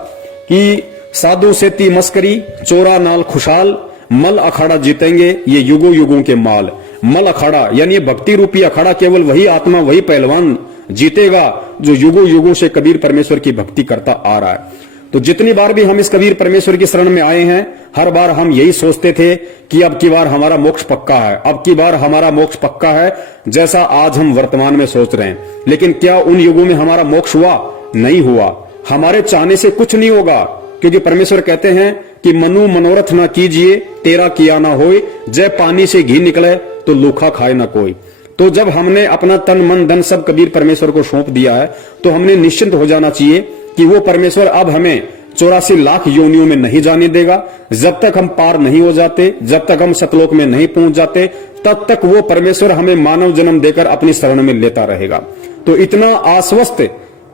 कि साधु सेती मस्करी, चोरा नाल खुशहाल, मल अखाड़ा जीतेंगे ये युगों युगों के माल। मल अखाड़ा यानी भक्ति रूपी अखाड़ा केवल वही आत्मा, वही पहलवान जीतेगा जो युगों युगों से कबीर परमेश्वर की भक्ति करता आ रहा है। तो जितनी बार भी हम इस कबीर परमेश्वर की शरण में आए हैं, हर बार हम यही सोचते थे कि अब की बार हमारा मोक्ष पक्का है, अब की बार हमारा मोक्ष पक्का है, जैसा आज हम वर्तमान में सोच रहे हैं। लेकिन क्या उन युगों में हमारा मोक्ष हुआ? नहीं हुआ। हमारे चाहने से कुछ नहीं होगा, क्योंकि परमेश्वर कहते हैं कि मनु मनोरथ ना कीजिए, तेरा किया ना होए, जय पानी से घी निकले तो लूखा खाए ना कोई। तो जब हमने अपना तन मन धन सब कबीर परमेश्वर को सौंप दिया है, तो हमने निश्चिंत हो जाना चाहिए कि वो परमेश्वर अब हमें 84 लाख योनियों में नहीं जाने देगा। जब तक हम पार नहीं हो जाते, जब तक हम सतलोक में नहीं पहुंच जाते, तब तक वो परमेश्वर हमें मानव जन्म देकर अपनी शरण में लेता रहेगा। तो इतना आश्वस्त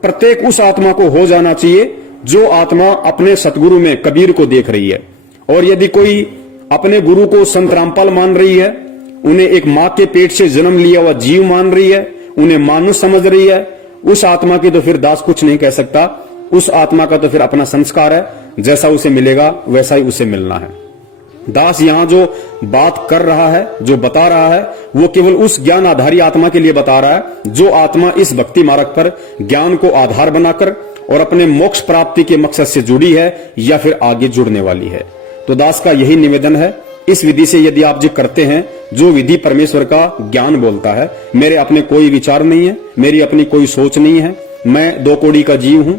प्रत्येक उस आत्मा को हो जाना चाहिए जो आत्मा अपने सतगुरु में कबीर को देख रही है। और यदि कोई अपने गुरु को संत रामपाल मान रही है, उन्हें एक मां के पेट से जन्म लिया हुआ जीव मान रही है, उन्हें मानुष समझ रही है, उस आत्मा की तो फिर दास कुछ नहीं कह सकता। उस आत्मा का तो फिर अपना संस्कार है, जैसा उसे मिलेगा वैसा ही उसे मिलना है। दास यहां जो बात कर रहा है, जो बता रहा है, वो केवल उस ज्ञान आधारी आत्मा के लिए बता रहा है जो आत्मा इस भक्ति मार्ग पर ज्ञान को आधार बनाकर और अपने मोक्ष प्राप्ति के मकसद से जुड़ी है या फिर आगे जुड़ने वाली है। तो दास का यही निवेदन है, इस विधि से यदि आप जी करते हैं, जो विधि परमेश्वर का ज्ञान बोलता है, मेरे अपने कोई विचार नहीं है, मेरी अपनी कोई सोच नहीं है, मैं 2 कौड़ी का जीव हूं।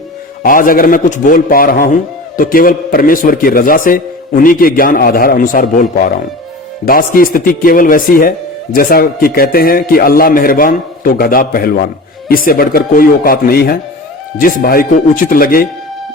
आज अगर मैं कुछ बोल पा रहा हूं तो केवल परमेश्वर की रजा से, उन्हीं के ज्ञान आधार अनुसार बोल पा रहा हूं। दास की स्थिति केवल वैसी है जैसा कि कहते हैं कि अल्लाह मेहरबान तो गधा पहलवान, इससे बढ़कर कोई औकात नहीं है। जिस भाई को उचित लगे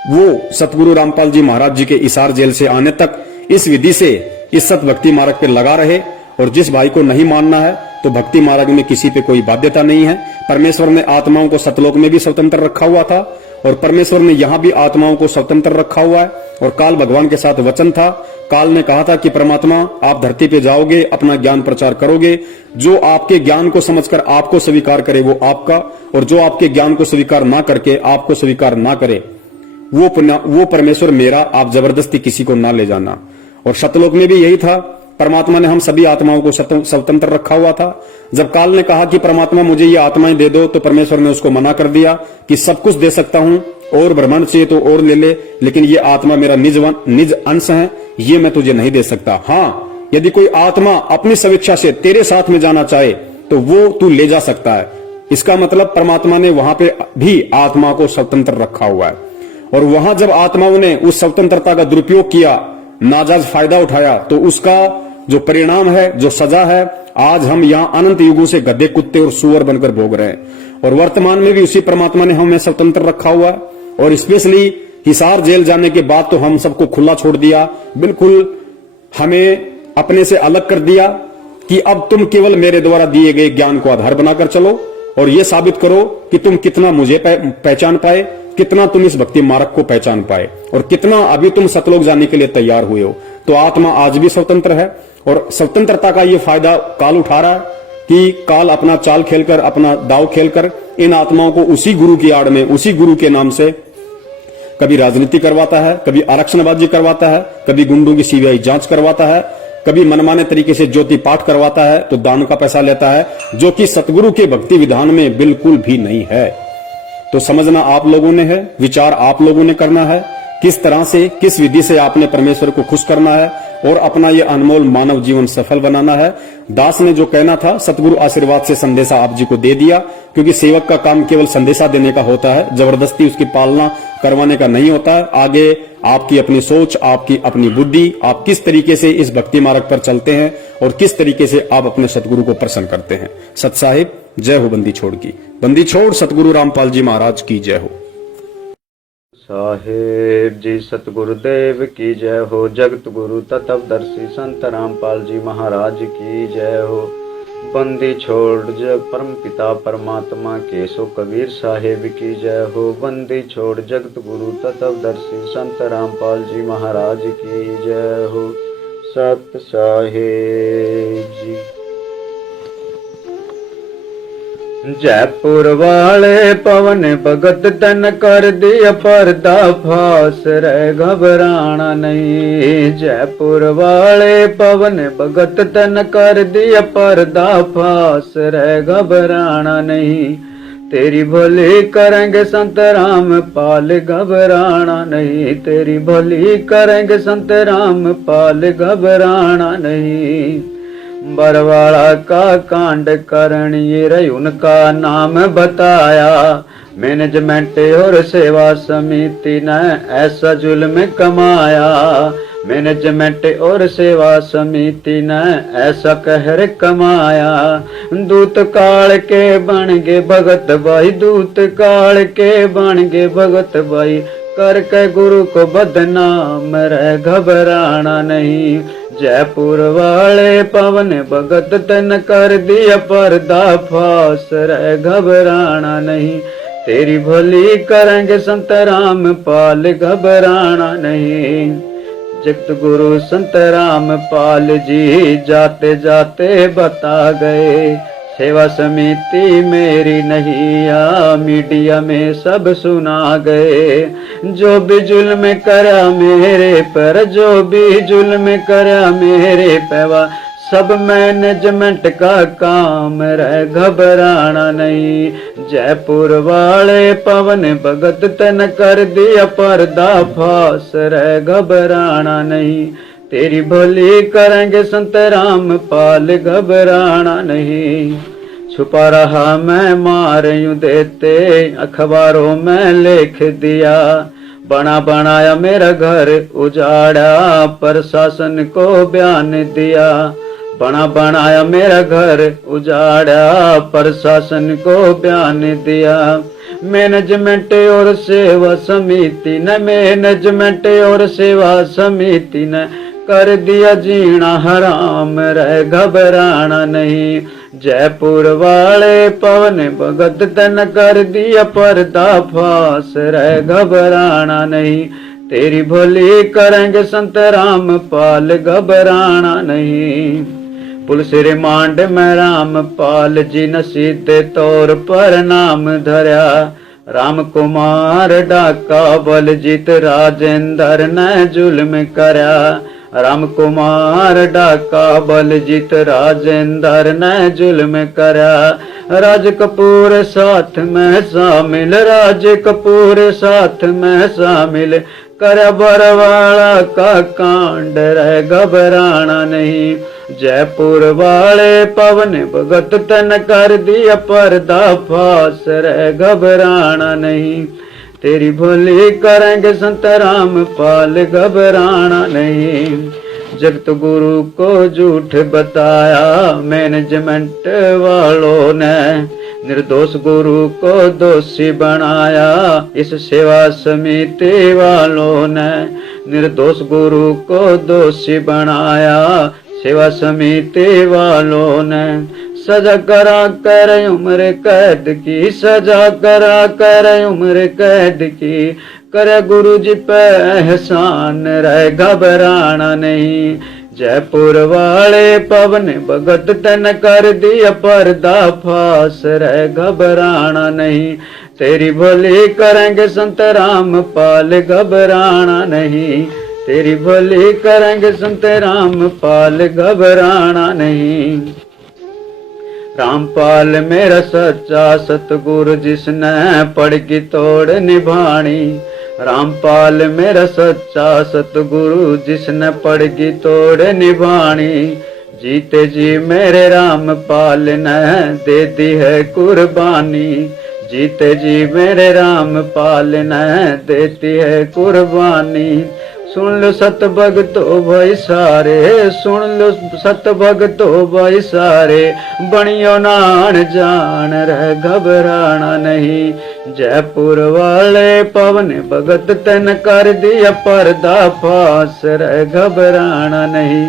वो सतगुरु रामपाल जी महाराज जी के इसार जेल से आने तक इस विधि से इस सत भक्ति मार्ग पर लगा रहे, और जिस भाई को नहीं मानना है तो भक्ति मार्ग में किसी पे कोई बाध्यता नहीं है। परमेश्वर ने आत्माओं को सतलोक में भी स्वतंत्र रखा हुआ था, और परमेश्वर ने यहां भी आत्माओं को स्वतंत्र रखा हुआ है। और काल भगवान के साथ वचन था, काल ने कहा था कि परमात्मा आप धरती पे जाओगे, अपना ज्ञान प्रचार करोगे, जो आपके ज्ञान को समझकर आपको स्वीकार करे वो आपका, और जो आपके ज्ञान को स्वीकार ना करके आपको स्वीकार ना करे वो परमेश्वर मेरा, आप जबरदस्ती किसी को ना ले जाना। और सतलोक में भी यही था, परमात्मा ने हम सभी आत्माओं को स्वतंत्र रखा हुआ था। जब काल ने कहा कि परमात्मा मुझे ये आत्माएं दे दो, तो परमेश्वर ने उसको मना कर दिया कि सब कुछ दे सकता हूं, और ब्रह्मांड चाहिए तो और ले ले, लेकिन ये आत्मा मेरा निज अंश है, ये मैं तुझे नहीं दे सकता। हाँ, यदि कोई आत्मा अपनी स्वेच्छा से तेरे साथ में जाना चाहे तो वो तू ले जा सकता है। इसका मतलब परमात्मा ने वहां पे भी आत्मा को स्वतंत्र रखा हुआ है। और वहां जब आत्माओं ने उस स्वतंत्रता का दुरुपयोग किया, नाजायज फायदा उठाया, तो उसका जो परिणाम है, जो सजा है, आज हम यहां अनंत युगों से गधे, कुत्ते और सुअर बनकर भोग रहे हैं। और वर्तमान में भी उसी परमात्मा ने हमें स्वतंत्र रखा हुआ है। और स्पेशली हिसार जेल जाने के बाद तो हम सबको खुला छोड़ दिया, बिल्कुल हमें अपने से अलग कर दिया कि अब तुम केवल मेरे द्वारा दिए गए ज्ञान को आधार बनाकर चलो, और यह साबित करो कि तुम कितना मुझे पहचान पाए, कितना तुम इस भक्ति मार्ग को पहचान पाए, और कितना अभी तुम सतलोक जाने के लिए तैयार हुए हो। तो आत्मा आज भी स्वतंत्र है, और स्वतंत्रता का ये फायदा काल उठा रहा है कि काल अपना चाल खेलकर, अपना दाव खेलकर इन आत्माओं को उसी गुरु की आड़ में, उसी गुरु के नाम से कभी राजनीति करवाता है, कभी आरक्षणबाजी करवाता है, कभी गुंडों की सीबीआई जांच करवाता है, कभी मनमाने तरीके से ज्योति पाठ करवाता है, तो दान का पैसा लेता है, जो कि सतगुरु के भक्ति विधान में बिल्कुल भी नहीं है। तो समझना आप लोगों ने है, विचार आप लोगों ने करना है किस तरह से, किस विधि से आपने परमेश्वर को खुश करना है और अपना ये अनमोल मानव जीवन सफल बनाना है। दास ने जो कहना था सतगुरु आशीर्वाद से संदेशा आप जी को दे दिया, क्योंकि सेवक का काम केवल संदेशा देने का होता है, जबरदस्ती उसकी पालना करवाने का नहीं होता है। आगे आपकी अपनी सोच, आपकी अपनी बुद्धि, आप किस तरीके से इस भक्ति मार्ग पर चलते हैं और किस तरीके से आप अपने सतगुरु को प्रसन्न करते हैं। सत साहिब जय हो बंदी छोड़ की। बंदी छोड़ सतगुरु रामपाल जी महाराज की जय हो। साहेब जी सतगुरुदेव की जय हो। जगत गुरु तत्वदर्शी संत रामपाल जी महाराज की जय हो। बंदी छोड़ जग परम पिता परमात्मा केशव कबीर साहेब की जय हो। बंदी छोड़ जगत गुरु तत्वदर्शी संत रामपाल जी महाराज की जय हो। सत साहेब जी। जयपुर वाले पवन भगत तन कर दिया पर्दा फास, रे घबराना नहीं। जयपुर वाले पवन भगत तन कर दिया पर्दा फास, रे घबराना नहीं। तेरी भली करेंगे संत राम पाल, घबराना नहीं। तेरी भली करेंगे संत राम पाल, घबराना नहीं। बरवाड़ा का कांड करण ये रही उनका नाम बताया। मैनेजमेंट और सेवा समिति ने ऐसा जुल्म कमाया। मैनेजमेंट और सेवा समिति ने ऐसा कहर कमाया। दूत काल के बन गे भगत भाई, दूत काल के बन गे भगत भाई। करके गुरु को बदनाम, रे घबराना नहीं। जयपुर वाले पवन भगत तन कर दिया पर्दा फास, रे घबराना नहीं। तेरी भली करेंगे संत राम पाल, घबराना नहीं। जगत गुरु संत राम पाल जी जाते जाते बता गए, सेवा समिति मेरी नहीं आ, मीडिया में सब सुना गए। जो भी जुल्म करा मेरे पर, जो भी जुल्म करा मेरे पैवा, सब मैनेजमेंट का काम, रे घबराना नहीं। जयपुर वाले पवन भगत तन कर दिया पर्दा फास, रे घबराना नहीं। तेरी भली करेंगे संत राम पाल, घबराना नहीं। छुपा रहा मैं मार यूं देते, अखबारों में लिख दिया। बना बनाया मेरा घर उजाड़ा, प्रशासन को बयान दिया। बना बनाया मेरा घर उजाड़ा, प्रशासन को बयान दिया। मैनेजमेंट और सेवा समिति ने, मैनेजमेंट और सेवा समिति ने कर दिया जीना हराम, रे घबराना नहीं। जयपुर वाले पवन भगत तन कर दिया पर्दा फास, रे घबराना नहीं। तेरी भली करेंगे संत राम पाल, घबराना नहीं। पुलिस रिमांड में राम पाल जी ने सीधे तौर पर नाम धरा। राम कुमार डाका बलजीत राजेंद्र ने जुल्म करा। राम कुमार डाका बलजीत राजेंद्र ने जुल्म करा। राज कपूर साथ में शामिल, राज कपूर साथ में शामिल। कर बरवाड़ा का कांड, रे घबराना नहीं। जयपुर वाले पवन भगत तन कर दिया पर्दा फास, रे घबराना नहीं। तेरी भली करेंगे संत राम पाल, घबराना नहीं। जगत गुरु को झूठ बताया मैनेजमेंट वालों ने, निर्दोष गुरु को दोषी बनाया इस सेवा समिति वालों ने। निर्दोष गुरु को दोषी बनाया सेवा समिति वालों ने। सजा करा कर उम्र कैद की, सजा करा कर उम्र कैद की। करे गुरु जी पे एहसान, रहे घबराना नहीं। जयपुर वाले पवन भगत तन कर दिया पर्दा फास, रहे घबराना नहीं। तेरी भली करेंगे संत राम पाल, घबराना नहीं। तेरी भली करेंगे संत राम पाल, घबराना नहीं। रामपाल मेरा सच्चा सतगुरु जिसने पड़ की तोड़ निभानी। रामपाल मेरा सच्चा सतगुरु, जिसने पड़गी तोड़ निभानी। जीते जी मेरे रामपाल ने दे दी है कुर्बानी। जीते जी मेरे रामपाल ने देती है कुर्बानी। सुन लो सत भगतो भाई सारे, सुन लो सत भगतो भाई सारे, बनियो नान जान रह घबराना नहीं। जयपुर वाले पवन भगत तन कर दिया पर्दा फास, रह घबराना नहीं।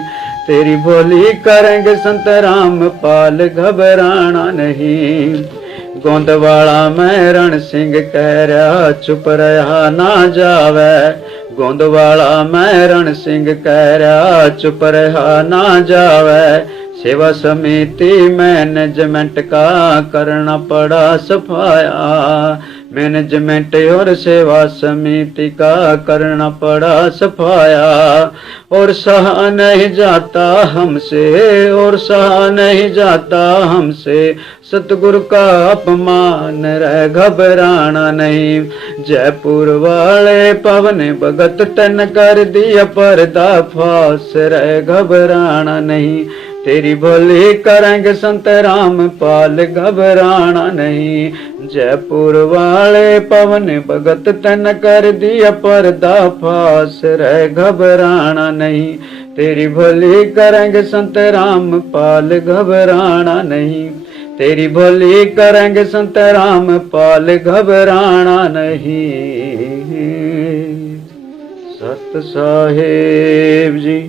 तेरी बोली करेंगे संत रामपाल, घबराना नहीं। गोंदवाला में रण सिंह कह रहा, चुप रहा ना जावे। गोंदवाला में रण सिंह कह रहा, चुप रहा ना जावे। सेवा समिति मैनेजमेंट का करना पड़ा सफाया। मैनेजमेंट और सेवा समिति का करना पड़ा सफाया। और सहा नहीं जाता हमसे, और सहा नहीं जाता हमसे, सतगुरु का अपमान, रह घबराना नहीं। जयपुर वाले पवन भगत तन कर दिया पर्दा फास, रह घबराना नहीं। तेरी भली करेंगे संत रामपाल, घबराना नहीं। जयपुर वाले पवन भगत तन कर दिया पर्दा फास, रह घबराना नहीं। तेरी भली करेंगे संत रामपाल, घबराना नहीं। तेरी भली करेंगे संत रामपाल, घबराना नहीं। सत साहेब जी।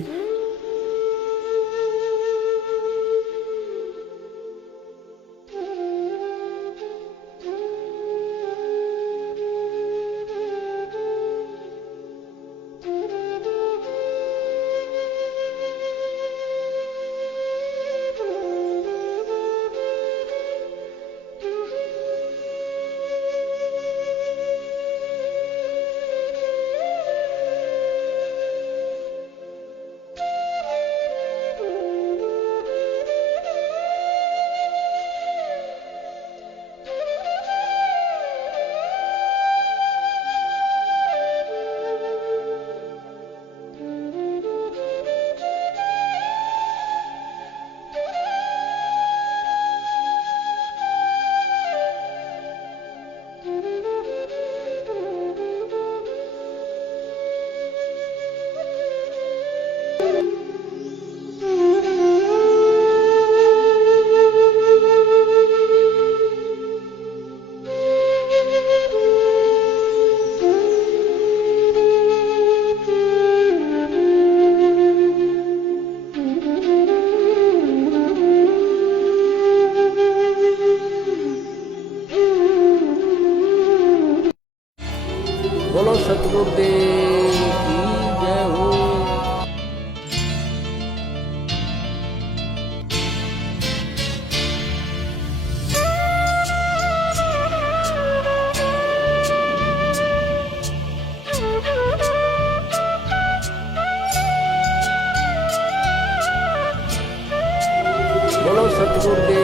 बोलो सतगुरुदेव की जय हो। बोलो सतगुरुदेव